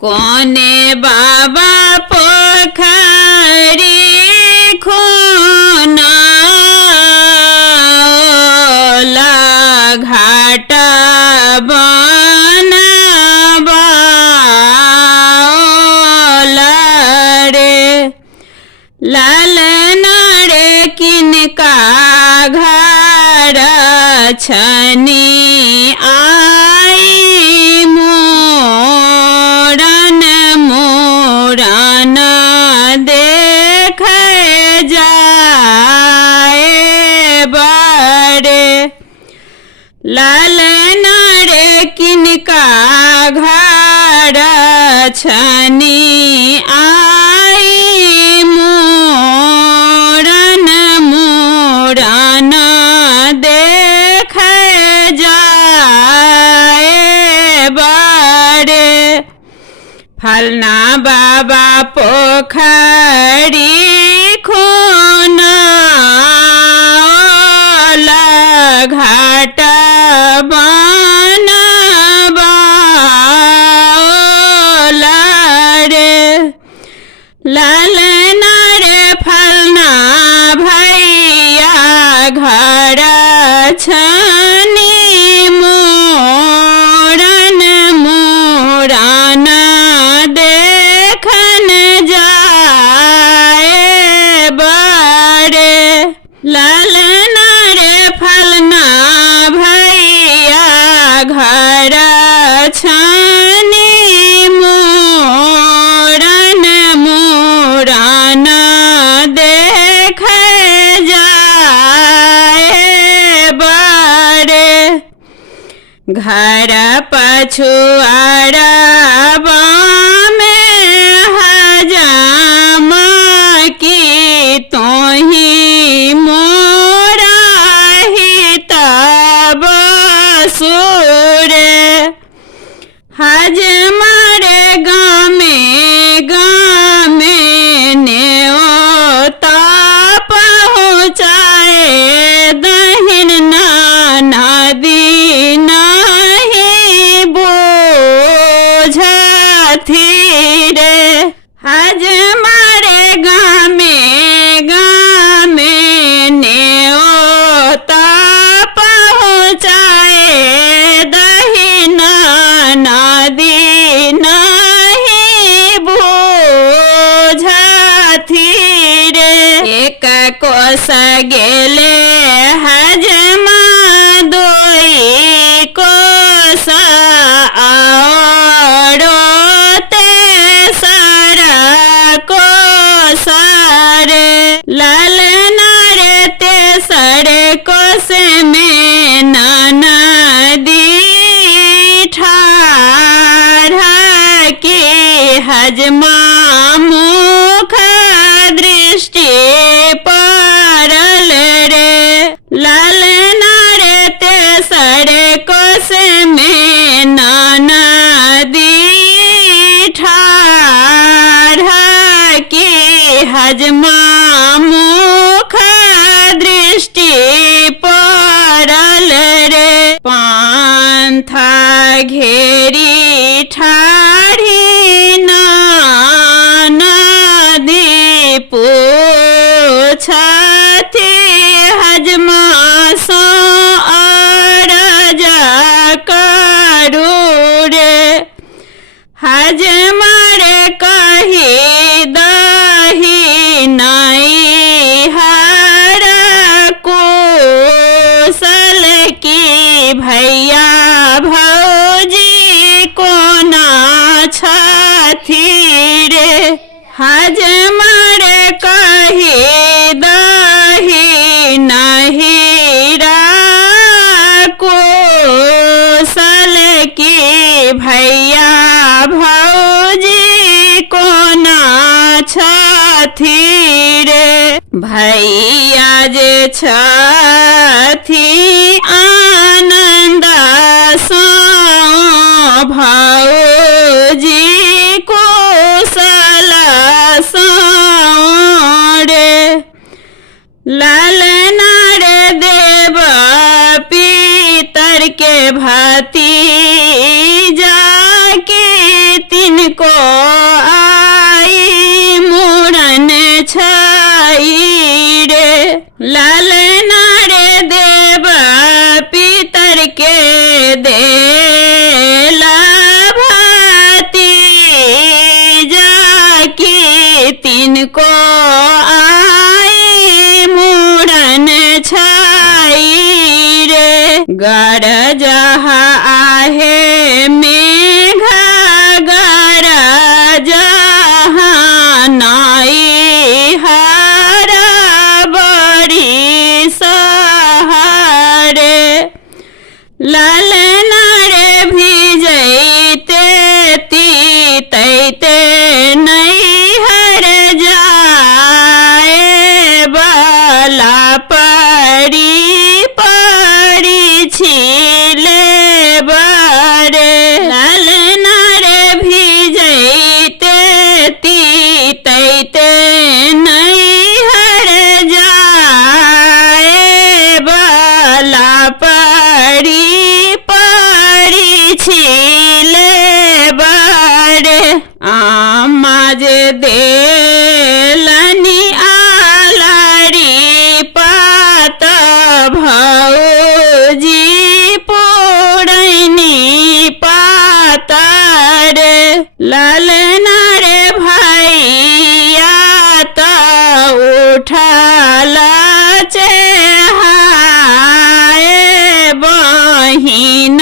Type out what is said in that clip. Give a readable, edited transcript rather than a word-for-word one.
कोने बाबा पोखरी खूना घाटा लाल नारे किनका घर छनी आई मोरन मोरन देख जाए बड़े लाल नारे किनका घर छनी आई मोरन मोरन देख जाए बड़े फलना बाबा पोखरी खूना घाट लाल नारे फलना भैया घर छनी मोरन मोरन देखन जाए बड़े लाल नारे फलना भैया घर छनी मोरन मोरन देख जाए बड़े घर पछुआरबा में हजाम की तोही मोरा ही तब सुरे हजमारे गामे न्योता पहुँचाए दहिन नदी नहीं बोझथी रे हजमारे गामे न्योता पहुँचाए दहिन नदी नहीं बोझथी रे एक कोस गेले हजमा दोई कोस आओ तेसर कोस रे लाल नारे तेसर कोस में नदी ठाढ़ की हजमा मुख दृष्टि पड़ल रे लाल नारे तेसर कोस में नदी ठाढ़ की हजमा मुख दृष्टि पड़ल रे पांथा घेरी ठाढ़ी नदी पूछती हजमा सो अरज करू रे हजमारे कही दही नहीं हर कुशल की भैया भौजी कोना छथी रे हजमारे कही दही नहीं कुशल की भैया भौजी कोना छथी रे भैया जे छथी आनंद सो भौजी कुशल सो रे लाल नारे देव पितर के भतीजा के तिनको उठल चेहाए बहिन